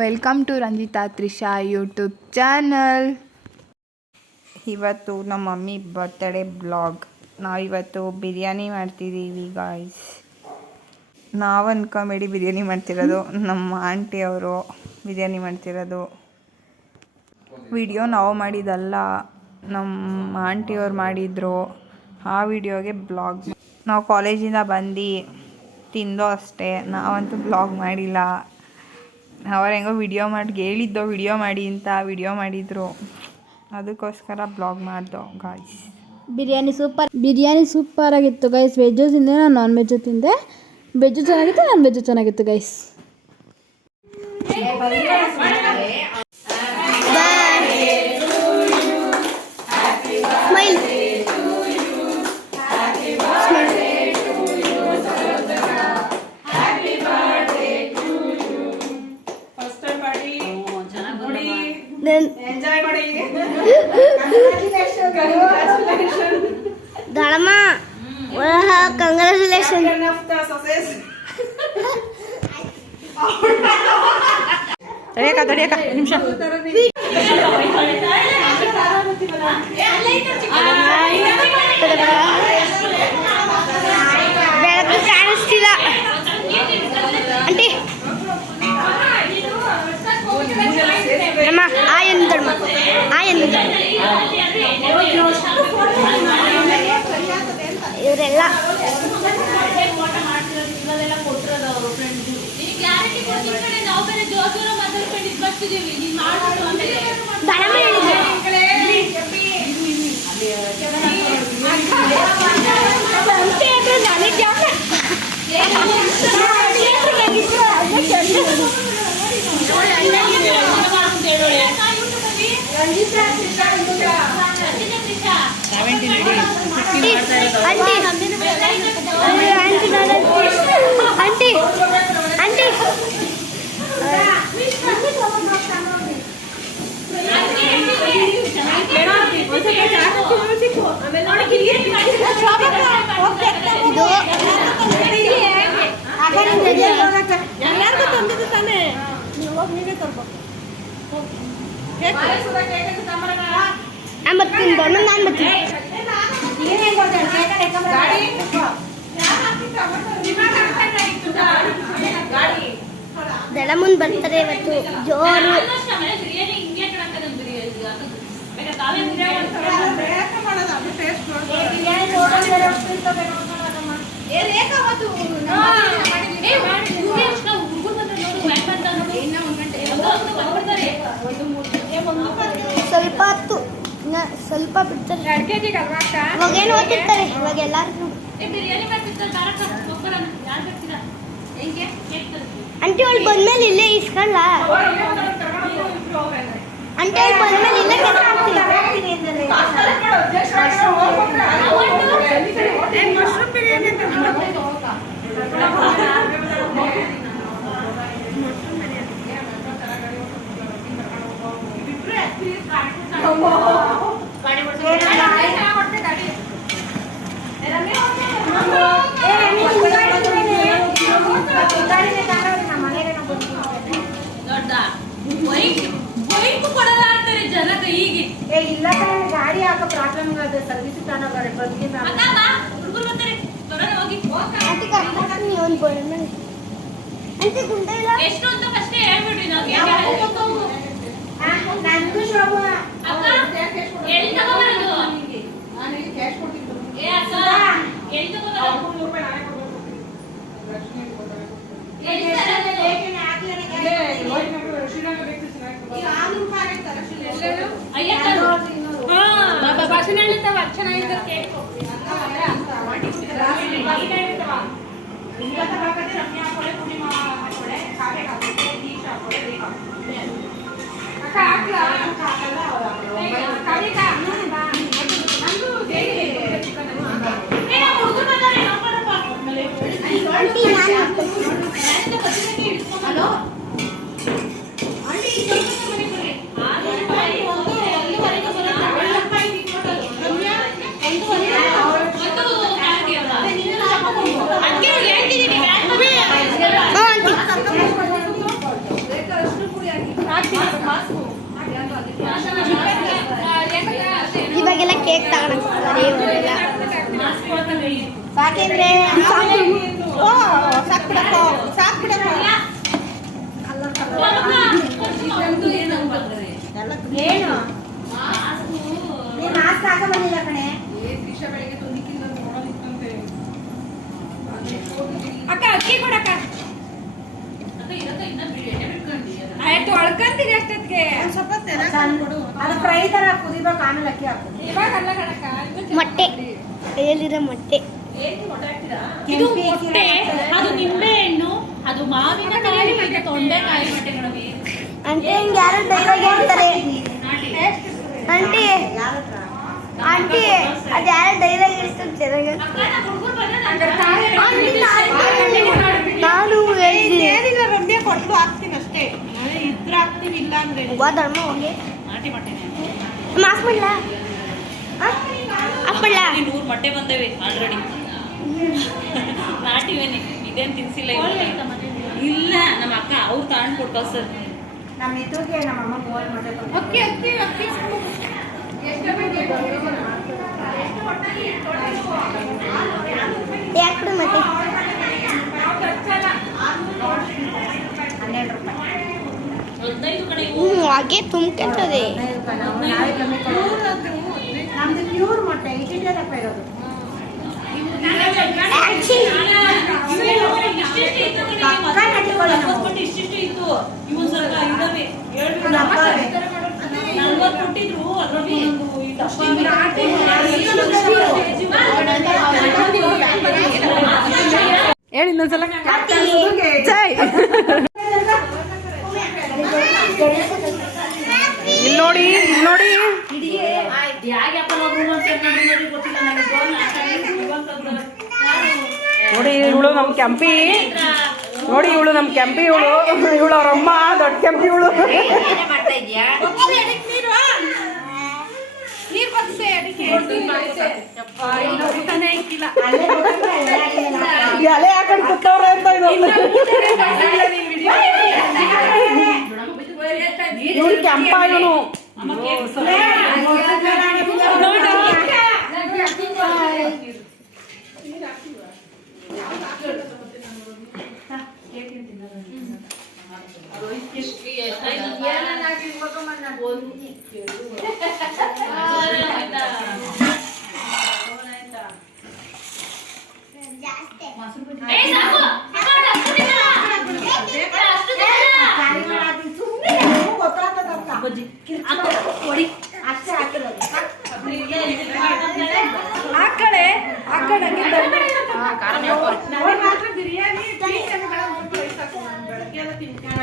Welcome to Ranjitha Trisha YouTube channel. ಇವತ್ತು ನಮ್ಮ mummy birthday blog. ನಾವಿವತ್ತು ಬಿರಿಯಾನಿ ಮಾಡ್ತಿದ್ದೀವಿ ಗಾಯ್ಸ್. ನಾವು ಅನ್ಕೊಂಬೇಡಿ ಬಿರಿಯಾನಿ ಮಾಡ್ತಿರೋದು, ನಮ್ಮ ಆಂಟಿ ಅವರು ಬಿರಿಯಾನಿ ಮಾಡ್ತಿರೋದು. ವಿಡಿಯೋ ನಾವು ಮಾಡಿದ್ದಲ್ಲ, ನಮ್ಮ ಆಂಟಿಯವ್ರು ಮಾಡಿದರು. ಆ ವಿಡಿಯೋಗೆ ಬ್ಲಾಗ್. ನಾವು ಕಾಲೇಜಿಂದ ಬಂದು ತಿಂದೋ ಅಷ್ಟೇ, ನಾವಂತೂ ಬ್ಲಾಗ್ ಮಾಡಿಲ್ಲ. ಅವ್ರು ಹೆಂಗೋ ವಿಡಿಯೋ ಮಾಡಿ ಹೇಳಿದ್ದೋ ವಿಡಿಯೋ ಮಾಡಿ ಅಂತ ವಿಡಿಯೋ ಮಾಡಿದರು, ಅದಕ್ಕೋಸ್ಕರ ಬ್ಲಾಗ್ ಮಾಡ್ದೋ ಗಾಯ್ಸ್. ಬಿರಿಯಾನಿ ಸೂಪರ್ ಆಗಿತ್ತು ಗೈಸ್. ವೆಜ್ಜು ತಿಂದೆ, ನಾನು ನಾನ್ ವೆಜ್ಜು ತಿಂದೆ. ವೆಜ್ಜು ಚೆನ್ನಾಗಿತ್ತು, ನಾನ್ ವೆಜ್ಜು ಚೆನ್ನಾಗಿತ್ತು ಗೈಸ್. ಧಳಮ್ಮ ಕಂಗ್ರಾಚುಲೇಷನ್. ತಡಿಯಕ್ಕ ನಿಮಿಷ. ಬೆಳಕು ಕಾಣಿಸ್ತಿಲ್ಲ ಆಂಟಿ. ಅಮ್ಮ ಆಯಂದಮ್ಮ ಇವರೆಲ್ಲ ದಳ ಮುಂದೆ ಬರ್ತಾರೆ ಇವತ್ತು ಜೋರು. ಸ್ವಲ್ಪ ಹೊತ್ತು ಸ್ವಲ್ಪ ಬಿಡ್ತಾರೆ, ಇವಾಗ ಏನು ಓದ್ತಿರ್ತಾರೆ ಇವಾಗ ಎಲ್ಲಾರು. ಆಂಟಿ ಅವಳು ಬಂದ್ಮೇಲೆ ಇಲ್ಲೇ ಇಸ್ಕೊಳ್ಳ. ಆಂಟಿ ಅವಳು ಬಂದ್ಮೇಲೆ ಇಲ್ಲೇ ಇಲ್ಲ ಗಾಡಿ ಹಾಕೋ ಪ್ರಾಬ್ಲಮ್ ಸರ್ವಿಸ್ ಎಷ್ಟು ಅಂತ ಫಸ್ಟ್ ಹೇಳ್ಬಿಡ್ರಿ. ನಂದು ಶೋಭ ಎಲ್ಲಿ ತಗೋಬರೋದು? ಏ ಅಕ್ಕ ಎಲ್ಲಿ ತಗೋಬರೋದು? ಭಾಷಣ ಹೇಳ್ತಾವ ಚೆನ್ನಾಗಿದ್ದ ಕೇಳ್ಕೊ. ಕೇಕ್ ತಗೊಳಕ್ಕೆ ಸಾಕೇಂದ್ರೆ ಸಾಕ್ ಬಿಡಪ್ಪ ಸಾಕ್ ಬಿಡಪ್ಪ ಏನು ನೀನ್ ಮಾಸ್ಕ್ ಹಾಕ ಬಂದಿಲ್ಲ ಕಣೆ ಅಕ್ಕ ಅಕ್ಕಿ ಕೊಡಕ್ಕ ಆಯ್ತು ಅಳ್ಕಂತೀನಿ ಅಷ್ಟೊತ್ತಿಗೆ ಅದು ಫ್ರೈ ತರ ಕುದಿಬೇಕು ಆಮೇಲೆ ಅಕ್ಕಿ ಹಾಕು ಇವಾಗ ಅಲ್ಲ ಕಣಕ್ಕ ಮೊಟ್ಟೆ ಕೈಯಲ್ಲಿರೋ ಮೊಟ್ಟೆ ಇದು ಮೊಟ್ಟೆ, ಅದು ನಿಂಬೆ ಹಣ್ಣು, ಅದು ಮಾವಿನಕಾಯಿ, ಇದು ತೊಂಡೆಕಾಯಿ ಮೊಟ್ಟೆಗಳವಿ. ಆಂಟಿ ಹಿಂಗೆ ಯಾರು ಡೈಲಾಗ್ ಹೇಳ್ತಾರೆ ಆಂಟಿ ಆಂಟಿ ಅದು ಯಾರು ಡೈಲಾಗ್ ಹೇಳ್ತಾರೆ ಚೆನ್ನಾಗಿ ನಾನು ಹೇಳ್ತೀನಿ ಏನಿಲ್ಲ ರೊಂಬೆ ಕೊಟ್ಟು ಹಾಕ್ತೀನಿ ಅಷ್ಟೇ ಇದ್ರೆ ಹಾಕ್ತೀನಿ ಇಲ್ಲ ಅಂದ್ರೆ ಧರ್ಮ ಹೋಗಿ ನಾಟಿ ಮೊಟ್ಟೆನೆ. ಮಾಸ್ಕ್ ಮಾಡಲ ಹಾಕ್ಬಿಡ್ಲ 100 ಮೊಟ್ಟೆ ಬಂದವೆ ಆಲ್ರೆಡಿ. ನಾಟಿವೇನೆ, ಇದೇನ್ ತಿನ್ಸಿಲ್ಲ ಇವ್ರಿಗೆ. ಇಲ್ಲ ನಮ್ಮ ಅಕ್ಕ ಅವ್ರು ತಗೊಂಡು ಕೊಟ್ಟು ಕಳ್ಸರ್. ನಮ್ಮ ಇದ್ರಿಗೆ ನಮ್ಮ ಅಮ್ಮ ಫೋನ್ ಮಾಡಿದ್ರು ಅಕ್ಕಿ ಅಕ್ಕಿ ಅಕ್ಕಿ ಯಾಕೆ ಬಿಡು ಮತ್ತೆ 12 ರೂಪಾಯಿ 15 ಕಡೆ ಇವು. ಹಾಗೆ ತುಂಬ್ಕೊಂತದೆ 15 ರೂಪಾಯಿ ನಾವೇ ಕಮ್ಮಿ ಕೊಡೋದು ನಮ್ದು ಪ್ಯೂರ್ ಮೊಟ್ಟೆ ಇಟ್ಟಿರಪ್ಪ ಇರೋದು ಇಷ್ಟಿಷ್ಟು ಇತ್ತು. ಇವು ಸ್ವಲ್ಪ ಇದಾವೆ 40 ಕೊಟ್ಟಿದ್ರು ಅದ್ರಲ್ಲಿ ಹೇಳಿ ಇನ್ನೊಂದ್ಸಲ ಜೈ ಇಲ್ಲಿ ನೋಡಿ ಇಲ್ಲಿ ನೋಡಿ ನೋಡಿ ಇವಳು ನಮ್ ಕೆಂಪಿ ನೋಡಿ ಇವಳು ನಮ್ ಕೆಂಪಿ ಇವಳು ಇವಳು ಅವ್ರಮ್ಮ ದೊಡ್ಡ ಕೆಂಪಿ ಇವಳು ಎಲೆ ಹಾಕೊಂಡು ಕೂತವ್ರೆ ಅಂತ ಇವಳು ಕೆಂಪ ಇವನು ಅಷ್ಟೇ ಹಾಕಿರೋದು ಆ ಕಡೆ ಮಾತ್ರ ಬಿರಿಯಾನಿ ಬೆಳಗ್ಗೆ ಎಲ್ಲ ತಿನ್ಕೊಂಡು